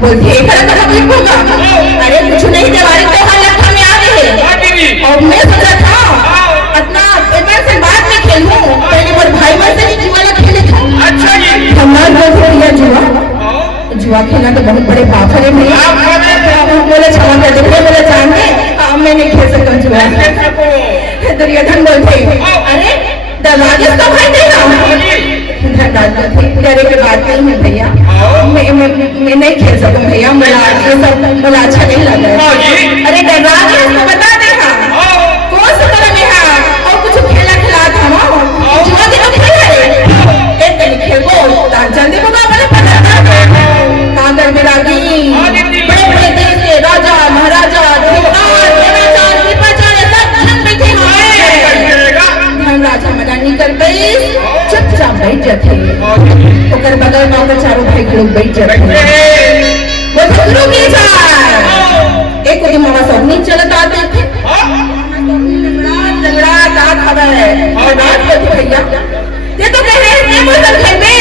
बोलती है होगा। अरे कुछ नहीं, दिवाली त्योहार लखा में आ रहे और मैं सोचा था अपना एक बार से बाद में खेलूं, पहले मोर भाई मन से जुआ ना खेले था। अच्छा जी, हमार बोल जुआ जुआ खेलना तो बहुत बड़े पाप है भैया। बोले क्षमा कर दे, बोले जान दे मैं नहीं खेल सकता जुआ। दुर्योधन बोलते अरे दरवाजे तो भाई देगा डरे के बात नहीं है भैया, मैं नहीं खेल सकूं भैया, मला अच्छा नहीं लगा। अरे दरवाजे तो बता देगा कौन सा तरह में है और कुछ खेला खिला था जुआ के तो खेल रहे एक दिन खेलबो जल्दी बता मैंने पता कांगर में रागी बड़े बड़े देश के राजा महाराजा राजा मना नहीं कर पाई, चुपचाप बैठ जाते ओकर बगल में ओकर चारों भाई लोग बैठ जाते वो शुरू की जाए। एक दिन मामा सब नहीं चलत आते थे लंगड़ा का खबर है और बात को भैया ये तो कह रहे हैं मुझे खेल में